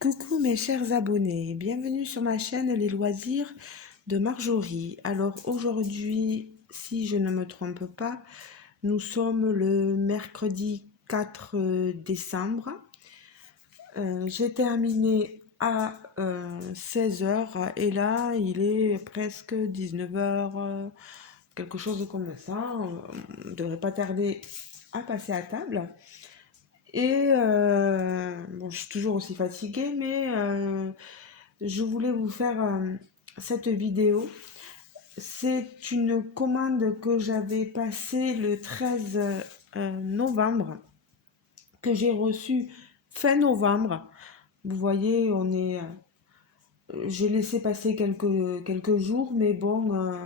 Coucou mes chers abonnés, bienvenue sur ma chaîne Les Loisirs de Marjorie. Alors aujourd'hui, si je ne me trompe pas, nous sommes le mercredi 4 décembre. J'ai terminé à 16 heures et là il est presque 19 heures, quelque chose comme ça. On ne devrait pas tarder à passer à table. Et bon, je suis toujours aussi fatiguée, mais je voulais vous faire cette vidéo. C'est une commande que j'avais passée le 13 novembre, que j'ai reçue fin novembre. Vous voyez, j'ai laissé passer quelques jours, mais bon,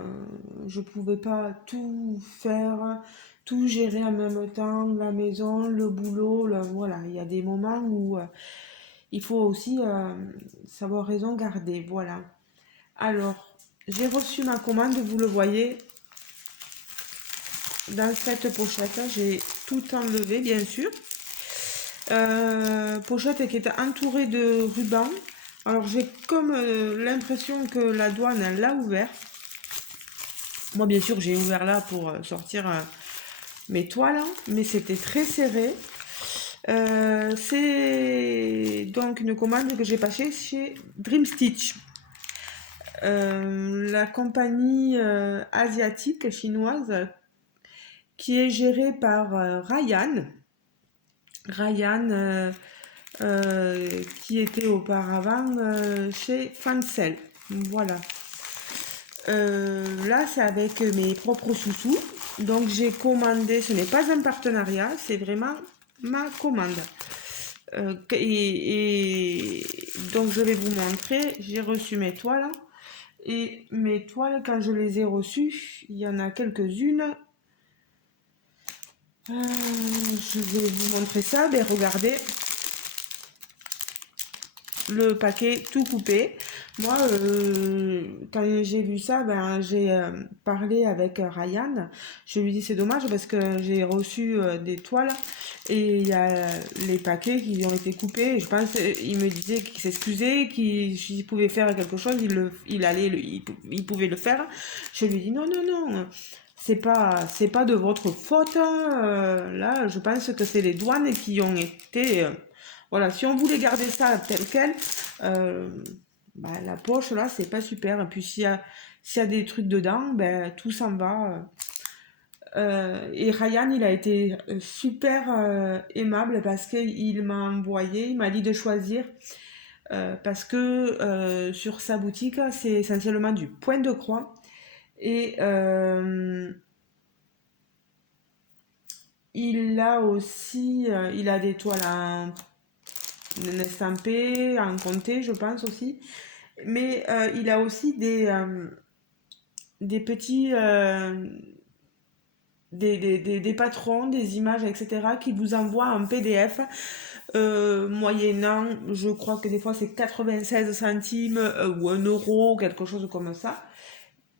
je pouvais pas tout faire, tout gérer en même temps, la maison, le boulot, voilà, il y a des moments où il faut aussi savoir raison garder, voilà. Alors, j'ai reçu ma commande, vous le voyez, dans cette pochette, j'ai tout enlevé, bien sûr. Pochette qui est entourée de rubans. Alors, j'ai comme l'impression que la douane l'a ouvert. Moi, bien sûr, j'ai ouvert là pour sortir mes toiles, hein, mais c'était très serré. C'est donc une commande que j'ai passée chez Dream Stitch. La compagnie asiatique chinoise qui est gérée par Ryan. Ryan qui était auparavant chez Fancel. Voilà. Là, c'est avec mes propres sous-sous. Donc, j'ai commandé, ce n'est pas un partenariat, c'est vraiment ma commande. Et donc, je vais vous montrer, j'ai reçu mes toiles. Et mes toiles, quand je les ai reçues, il y en a quelques-unes. Je vais vous montrer ça. Ben, regardez, le paquet tout coupé. Moi, quand j'ai vu ça, ben, j'ai parlé avec Ryan. Je lui dis c'est dommage parce que j'ai reçu des toiles et il y a les paquets qui ont été coupés. Je pense il me disait qu'il s'excusait, s'il pouvait faire quelque chose, il pouvait le faire. Je lui dis non, non, non. C'est pas de votre faute, hein. Là, je pense que c'est les douanes qui ont été voilà, si on voulait garder ça tel quel, euh, bah, la poche là, c'est pas super. Et puis s'il y a des trucs dedans, ben tout s'en va. Et Ryan, il a été super aimable parce qu'il m'a envoyé, il m'a dit de choisir parce que sur sa boutique, c'est essentiellement du point de croix. Et il a aussi, il a des toiles en estampé, en comté, je pense aussi. Mais il a aussi des petits des patrons, des images, etc., qui vous envoient en PDF, moyennant, je crois que des fois c'est 96 centimes ou 1 euro, quelque chose comme ça.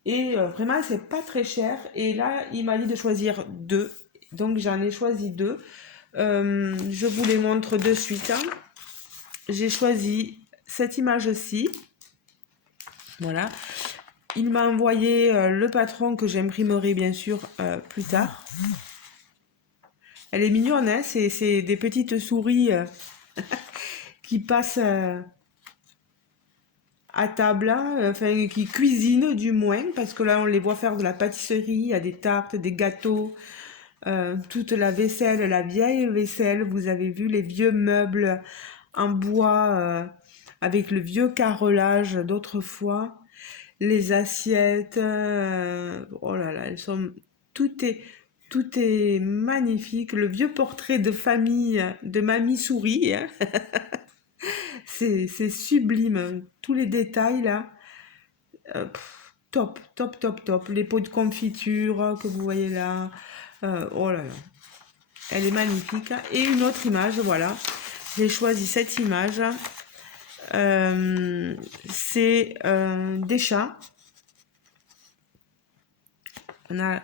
Et vraiment, c'est pas très cher. Et là, il m'a dit de choisir deux. Donc j'en ai choisi deux. Je vous les montre de suite, hein. J'ai choisi cette image-ci. Voilà. Il m'a envoyé le patron que j'imprimerai bien sûr plus tard. Elle est mignonne, hein, c'est des petites souris qui passent à table, hein, enfin qui cuisinent du moins, parce que là on les voit faire de la pâtisserie, il y a des tartes, des gâteaux, toute la vaisselle, la vieille vaisselle, vous avez vu les vieux meubles en bois avec le vieux carrelage d'autrefois, les assiettes, oh là là, elles sont, tout est, tout est magnifique. Le vieux portrait de famille de Mamie Souris, hein, c'est sublime. Tous les détails là, top, top, top, top. Les pots de confiture que vous voyez là, oh là là, elle est magnifique. Et une autre image, voilà. J'ai choisi cette image. C'est des chats. On a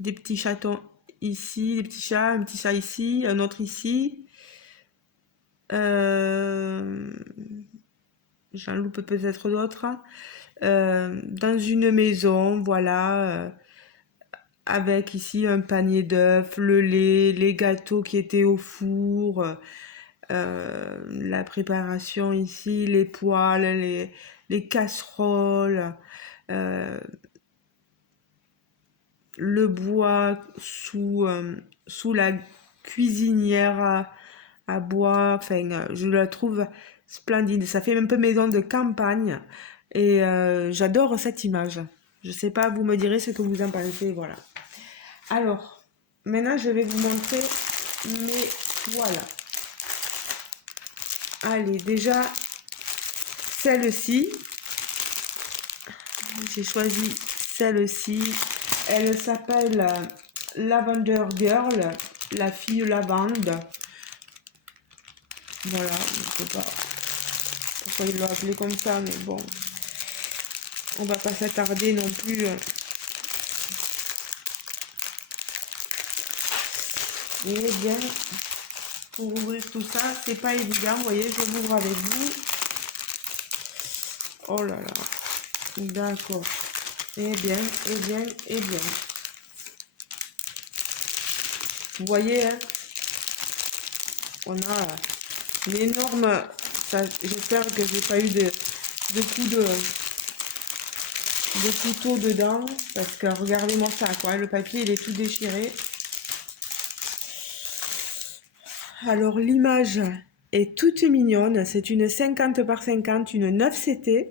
des petits chatons ici, des petits chats, un petit chat ici, un autre ici. Euh, J'en loupe peut-être d'autres. Dans une maison, voilà, avec ici un panier d'œufs, le lait, les gâteaux qui étaient au four, la préparation ici, les poêles, les casseroles, euh, le bois sous la cuisinière à bois. Enfin, je la trouve splendide. Ça fait un peu maison de campagne et j'adore cette image. Je sais pas, vous me direz ce que vous en pensez. Voilà. Alors, maintenant, je vais vous montrer mes voilà. Allez, déjà, celle-ci, j'ai choisi celle-ci. Elle s'appelle Lavender Girl, la fille lavande. Voilà, je ne sais pas pourquoi ils l'ont appelé comme ça, mais bon, on va pas s'attarder non plus. Et bien, pour ouvrir tout ça, c'est pas évident, vous voyez, je l'ouvre avec vous. Oh là là, d'accord. Eh bien, eh bien, eh bien. Vous voyez, hein, on a une énorme... J'espère que j'ai pas eu de coups de couteau dedans, parce que regardez-moi ça, quoi. Le papier, il est tout déchiré. Alors, l'image est toute mignonne. C'est une 50 par 50, une 9CT.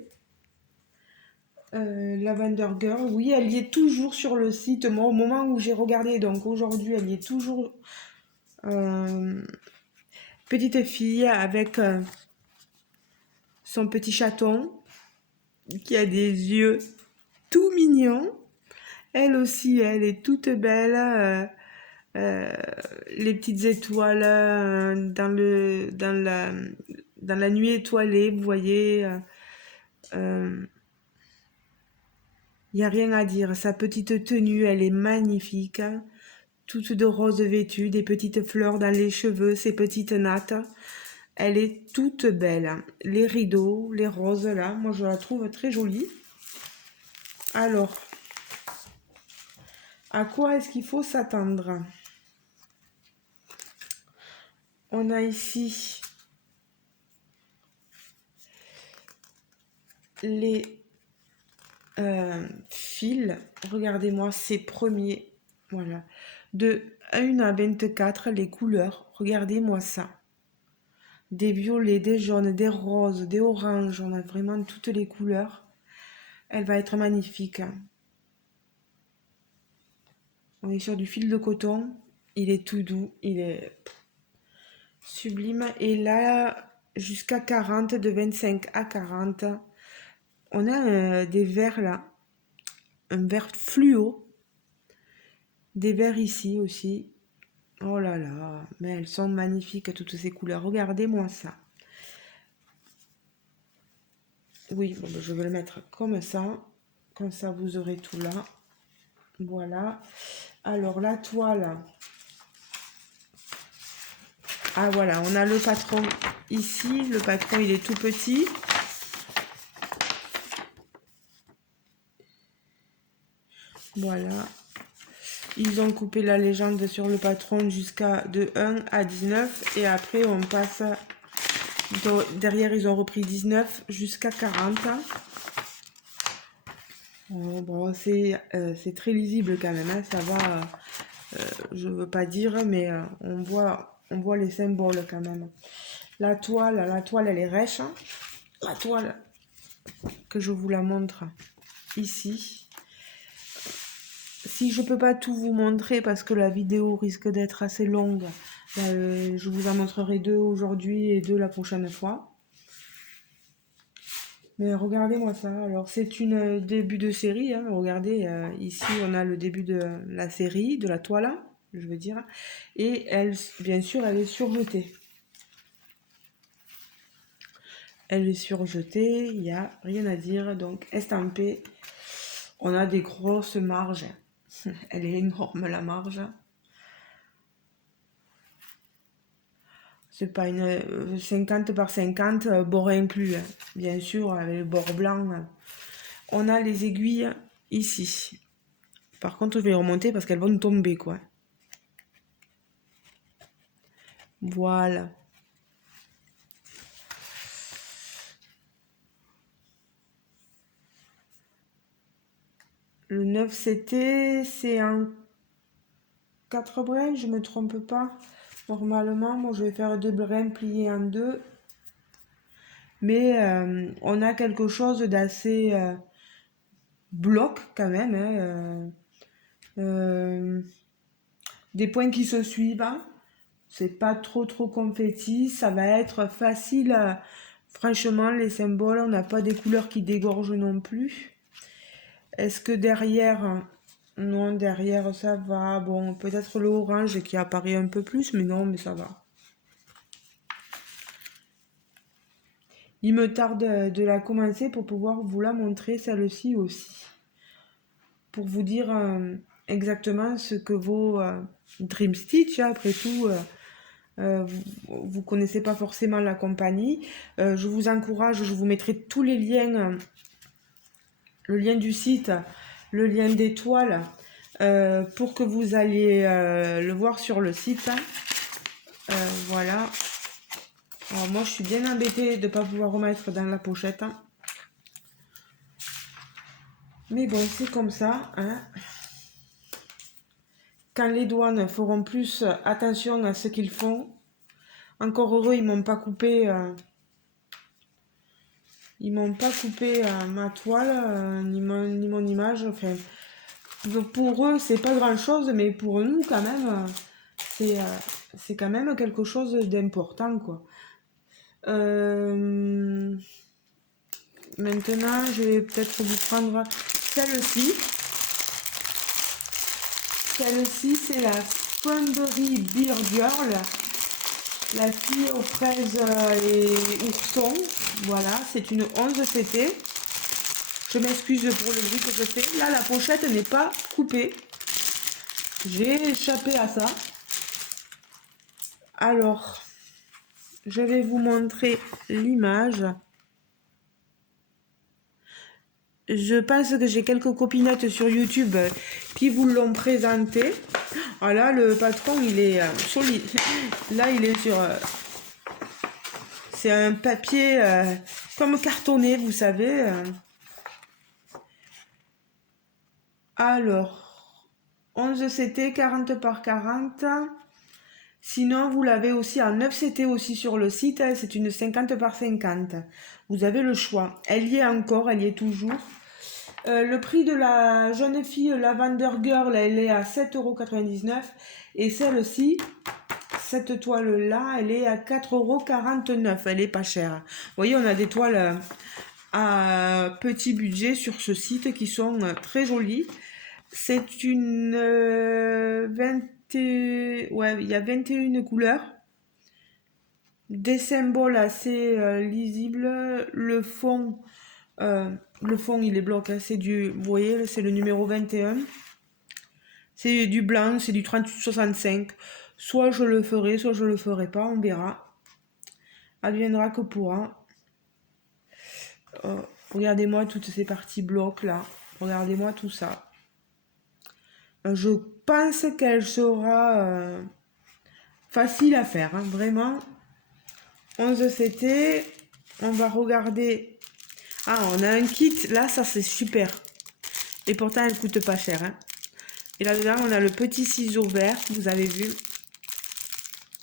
Lavender Girl, oui, elle y est toujours sur le site. Moi, au moment où j'ai regardé, donc aujourd'hui, elle y est toujours. Petite fille avec son petit chaton qui a des yeux tout mignons. Elle aussi, elle est toute belle. Euh, les petites étoiles dans la nuit étoilée, vous voyez. Il n'y a rien à dire. Sa petite tenue, elle est magnifique. Toute de rose vêtue, des petites fleurs dans les cheveux, ses petites nattes. Elle est toute belle. Les rideaux, les roses là, moi je la trouve très jolie. Alors, à quoi est-ce qu'il faut s'attendre? On a ici les fils. Regardez-moi ces premiers. Voilà. De 1 à 24, les couleurs. Regardez-moi ça. Des violets, des jaunes, des roses, des oranges. On a vraiment toutes les couleurs. Elle va être magnifique. On est sur du fil de coton. Il est tout doux. Il est sublime. Et là, jusqu'à 40, de 25 à 40, on a des verres là. Un vert fluo. Des verres ici aussi. Oh là là, mais elles sont magnifiques toutes ces couleurs. Regardez-moi ça. Oui, bon, ben, je vais le mettre comme ça. Comme ça, vous aurez tout là. Voilà. Alors, la toile. Ah, voilà, on a le patron ici. Le patron, il est tout petit. Voilà. Ils ont coupé la légende sur le patron jusqu'à de 1 à 19. Et après, on passe... Derrière, ils ont repris 19 jusqu'à 40. Bon, c'est très lisible quand même, hein, ça va, je veux pas dire, mais on voit les symboles quand même. La toile, elle est rêche, hein. La toile, que je vous la montre ici. Si je peux pas tout vous montrer parce que la vidéo risque d'être assez longue, je vous en montrerai deux aujourd'hui et deux la prochaine fois. Mais regardez-moi ça. Alors, c'est une début de série, hein. Regardez, ici, on a le début de la série, de la toile, je veux dire. Et elle, bien sûr, elle est surjetée. Elle est surjetée, il n'y a rien à dire. Donc, estampée, on a des grosses marges. Elle est énorme, la marge. C'est pas une 50 par 50, bord inclus, hein. Bien sûr, avec le bord blanc. On a les aiguilles ici. Par contre, je vais les remonter parce qu'elles vont tomber, quoi. Voilà. Le 9CT, c'est un 4 brins, je me trompe pas. Normalement, moi, je vais faire 2 brins pliés en 2. Mais on a quelque chose d'assez bloc quand même, hein, des points qui se suivent, hein. C'est pas trop confetti, ça va être facile. Franchement, les symboles, on n'a pas des couleurs qui dégorgent non plus. Est-ce que derrière, non, derrière ça va. Bon, peut-être le orange qui apparaît un peu plus, mais non, mais ça va. Il me tarde de la commencer pour pouvoir vous la montrer, celle-ci aussi. Pour vous dire exactement ce que vaut Dream Stitch, hein. Après tout, vous connaissez pas forcément la compagnie. Je vous encourage, je vous mettrai tous les liens, le lien du site, le lien des toiles, pour que vous alliez le voir sur le site. Voilà. Alors moi je suis bien embêtée de ne pas pouvoir remettre dans la pochette, hein. Mais bon, c'est comme ça, hein. Quand les douanes feront plus attention à ce qu'ils font, encore heureux, ils m'ont pas coupé. Ils m'ont pas coupé ma toile, ni mon image. Enfin, pour eux, c'est pas grand chose, mais pour nous, quand même, c'est quand même quelque chose d'important, quoi. Maintenant, je vais peut-être vous prendre celle-ci. Celle-ci, c'est la Strawberry Beer Girl, la fille aux fraises et oursons. Voilà, c'est une 11CT. Je m'excuse pour le bruit que je fais. Là, la pochette n'est pas coupée. J'ai échappé à ça. Alors, je vais vous montrer l'image. Je pense que j'ai quelques copinettes sur YouTube qui vous l'ont présenté. Ah là, le patron, il est solide. Là, il est sur... c'est un papier comme cartonné, vous savez. Alors, 11CT, 40 par 40. Sinon, vous l'avez aussi en 9CT aussi sur le site. C'est une 50 par 50. Vous avez le choix. Elle y est encore, elle y est toujours. Le prix de la jeune fille Lavender Girl, elle est à 7,99 €. Et celle-ci, cette toile-là, elle est à 4,49 €. Elle est pas chère. Vous voyez, on a des toiles à petit budget sur ce site qui sont très jolies. C'est une 20... ouais, il y a 21 couleurs. Des symboles assez lisibles. Le fond, il est bloc, hein. C'est du, vous voyez, c'est le numéro 21. C'est du blanc, c'est du 3065. Soit je le ferai, soit je le ferai pas, on verra. Adviendra que pourra. Regardez-moi toutes ces parties blocs là. Regardez-moi tout ça. Je pense qu'elle sera facile à faire, hein, vraiment. 11CT. On va regarder. Ah, on a un kit. Là, ça c'est super. Et pourtant, elle coûte pas cher, hein. Et là-dedans, on a le petit ciseau vert, vous avez vu.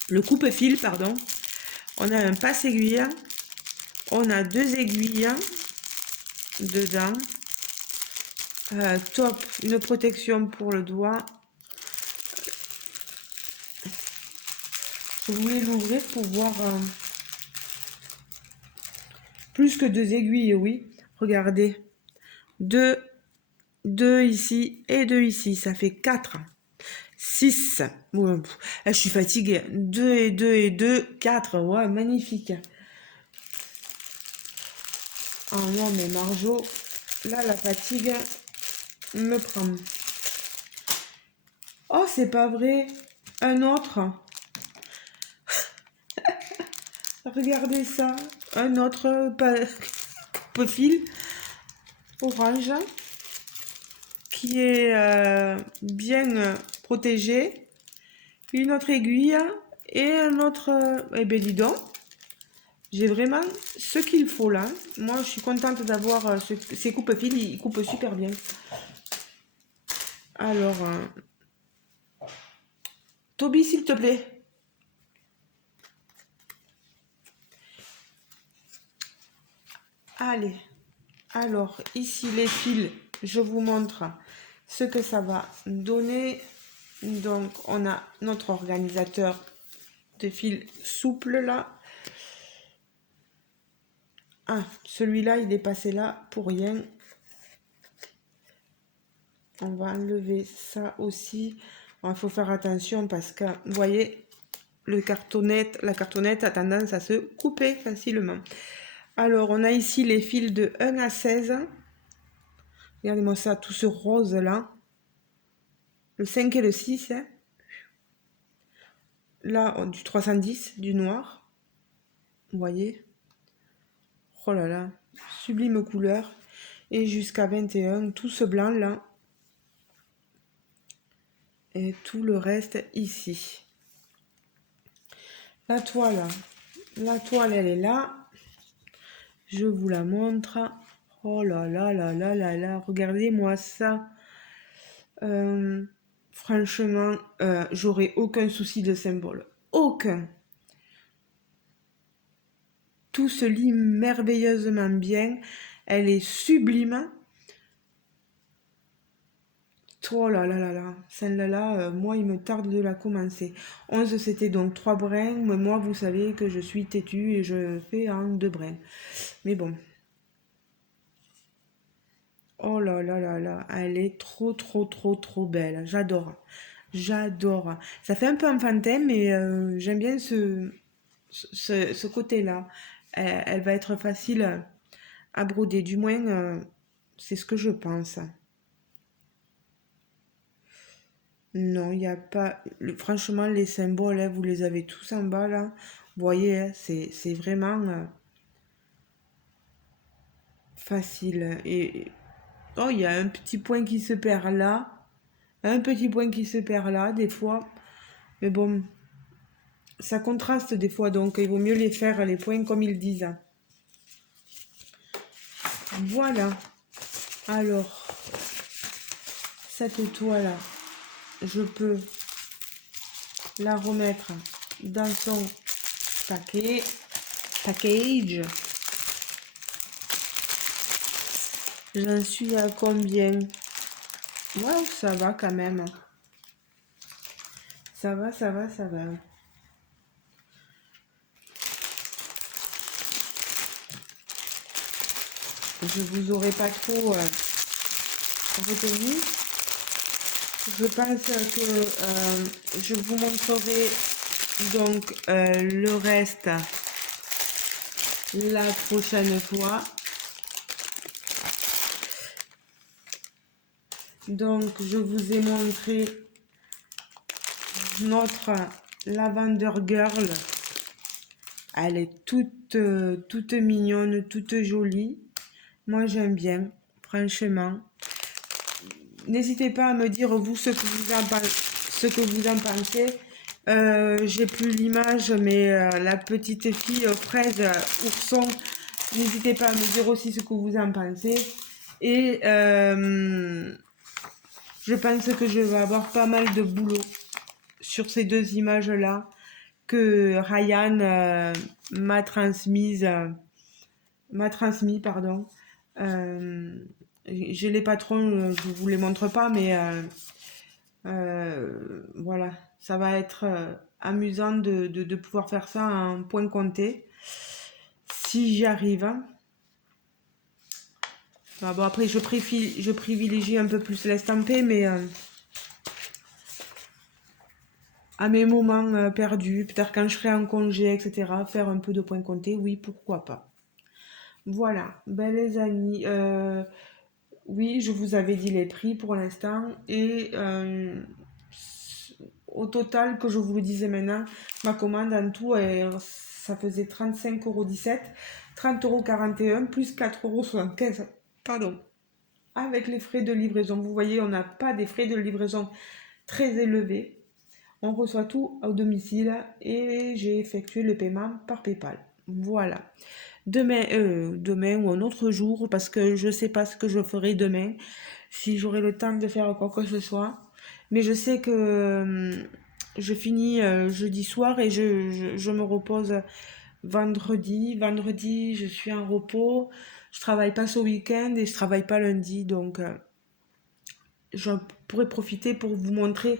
Le coupe-fil, pardon. On a un passe-aiguille. On a 2 aiguilles dedans. Top, une protection pour le doigt. Je voulais l'ouvrir pour voir plus que 2 aiguilles, oui. Regardez. 2 ici et 2 ici. Ça fait 4. 6. Ouais, je suis fatiguée. 2 et 2 et 2. 4. Ouais, magnifique. Oh non, mais Marjo, là, la fatigue me prend. Oh, c'est pas vrai. Un autre. Regardez ça. Un autre coupe-fil orange qui est bien protégé. Une autre aiguille et un autre... eh bien, dis donc, j'ai vraiment ce qu'il faut là. Moi, je suis contente d'avoir ces coupes-fils. Ils coupent super bien. Alors, Toby, s'il te plaît. Allez. Alors, ici, les fils, je vous montre ce que ça va donner. Donc, on a notre organisateur de fils souple là. Ah, celui-là, il est passé là pour rien. On va enlever ça aussi. Il faut faire attention parce que, vous voyez, la cartonnette a tendance à se couper facilement. Alors, on a ici les fils de 1 à 16. Regardez-moi ça, tout ce rose là. Le 5 et le 6. Hein. Là, du 310, du noir. Vous voyez? Oh là là, sublime couleur. Et jusqu'à 21, tout ce blanc là. Et tout le reste ici. La toile, elle est là. Je vous la montre. Oh là là là là là là, regardez-moi ça. Franchement, j'aurais aucun souci de symbole. Aucun. Tout se lit merveilleusement bien. Elle est sublime. Oh là là là là, celle-là, moi, il me tarde de la commencer. 11, c'était donc 3 brins, mais moi, vous savez que je suis têtue et je fais en 2 brins. Mais bon. Oh là là là là, elle est trop, trop, trop, trop belle. J'adore. J'adore. Ça fait un peu enfantin, mais j'aime bien ce côté-là. Elle va être facile à broder, du moins, c'est ce que je pense. Non, il n'y a pas. Franchement, les symboles, hein, vous les avez tous en bas là. Vous voyez, hein, c'est vraiment facile. Et oh, il y a un petit point qui se perd là. Un petit point qui se perd là, des fois. Mais bon, ça contraste des fois, donc il vaut mieux les faire, les points comme ils disent. Voilà. Alors, cette toile, je peux la remettre dans son package. J'en suis à combien? Waouh, ça va quand même. Ça va, ça va, ça va. Je vous aurais pas trop retenu. Je pense que je vous montrerai donc le reste la prochaine fois. Donc, je vous ai montré notre Lavender Girl. Elle est toute mignonne, toute jolie. Moi, j'aime bien, franchement. N'hésitez pas à me dire, vous, ce que vous en pensez. J'ai plus l'image, mais la petite fille fraise, ourson, n'hésitez pas à me dire aussi ce que vous en pensez. Et je pense que je vais avoir pas mal de boulot sur ces deux images-là que Ryan m'a transmis, pardon. J'ai les patrons, je vous les montre pas, mais voilà, ça va être amusant de pouvoir faire ça en point compté, si j'y arrive. Bon, après, je privilégie un peu plus l'estampé, mais à mes moments perdus, peut-être quand je serai en congé, etc., faire un peu de point compté, oui, pourquoi pas. Voilà, ben les amis, oui, je vous avais dit les prix pour l'instant, et au total, que je vous le disais maintenant, ma commande en tout est ça faisait 35,17 €, 30,41 € plus 4,75 €. Pardon. Avec les frais de livraison. Vous voyez, on n'a pas des frais de livraison très élevés. On reçoit tout au domicile et j'ai effectué le paiement par PayPal. Voilà. Demain ou un autre jour, parce que je ne sais pas ce que je ferai demain, si j'aurai le temps de faire quoi que ce soit. Mais je sais que je finis jeudi soir et je me repose vendredi. Vendredi, je suis en repos. Je travaille pas ce week-end et je travaille pas lundi. Donc, je pourrais profiter pour vous montrer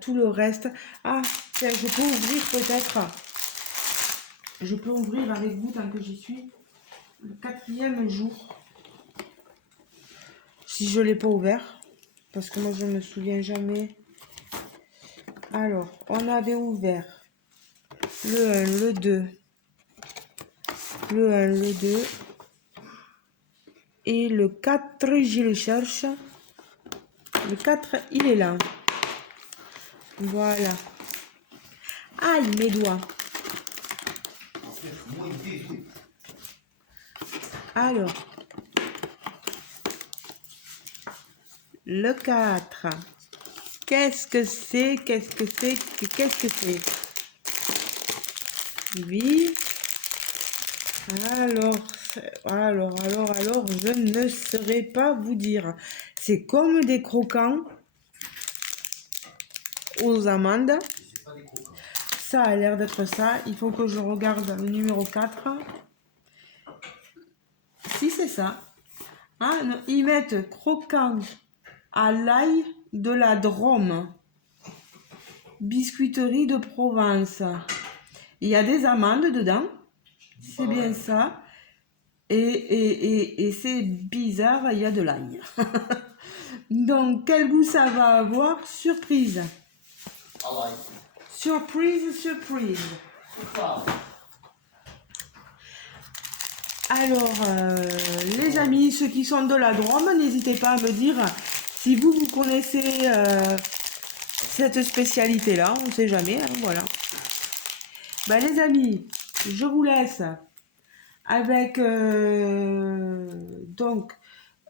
tout le reste. Ah, tiens, je peux ouvrir peut-être. Je peux ouvrir avec vous tant que j'y suis. Le 4e jour. Si je ne l'ai pas ouvert. Parce que moi, je ne me souviens jamais. Alors, on avait ouvert le 1, le 2. Le 1, le 2. Et le 4, j'y le cherche. Le 4, il est là. Voilà. Aïe, mes doigts. Alors, le 4. Qu'est-ce que c'est? Qu'est-ce que c'est? Qu'est-ce que c'est? Oui. Alors, je ne saurais pas vous dire. C'est comme des croquants aux amandes. Ça a l'air d'être ça. Il faut que je regarde le numéro 4. Si, c'est ça. Ah, non, ils mettent croquants à l'ail de la Drôme. Biscuiterie de Provence. Il y a des amandes dedans. C'est bien ça. Et c'est bizarre, il y a de l'ail. Donc, quel goût ça va avoir? Surprise. Surprise. Alors, les amis, ceux qui sont de la Drôme, n'hésitez pas à me dire si vous connaissez cette spécialité-là. On ne sait jamais, hein, voilà. Ben, les amis, je vous laisse avec donc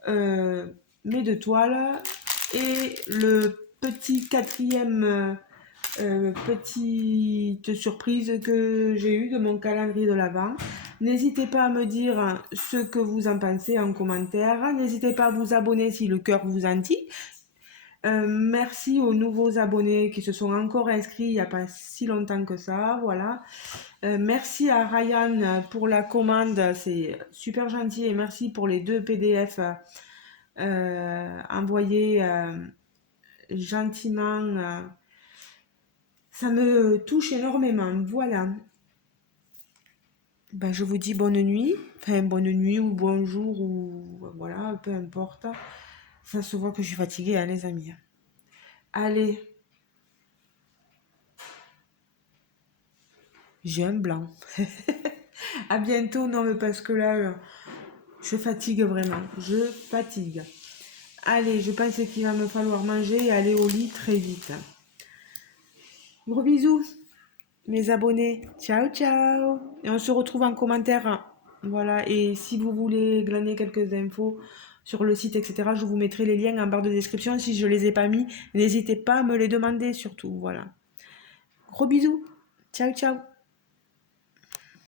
mes 2 toiles et le petit 4e petite surprise que j'ai eue de mon calendrier de l'Avent. N'hésitez pas à me dire ce que vous en pensez en commentaire. N'hésitez pas à vous abonner si le cœur vous en dit. Merci aux nouveaux abonnés qui se sont encore inscrits il n'y a pas si longtemps que ça. Voilà. Merci à Ryan pour la commande, c'est super gentil, et merci pour les 2 PDF envoyés gentiment. Ça me touche énormément. Voilà. Ben, je vous dis bonne nuit. Enfin, bonne nuit ou bonjour ou voilà, peu importe. Ça se voit que je suis fatiguée, hein, les amis. Allez. J'ai un blanc. À bientôt. Non, mais parce que là, je fatigue vraiment. Je fatigue. Allez, je pense qu'il va me falloir manger et aller au lit très vite. Gros bisous, mes abonnés. Ciao, ciao. Et on se retrouve en commentaire. Voilà, et si vous voulez glaner quelques infos sur le site, etc., je vous mettrai les liens en barre de description. Si je ne les ai pas mis, n'hésitez pas à me les demander surtout. Voilà. Gros bisous. Ciao, ciao.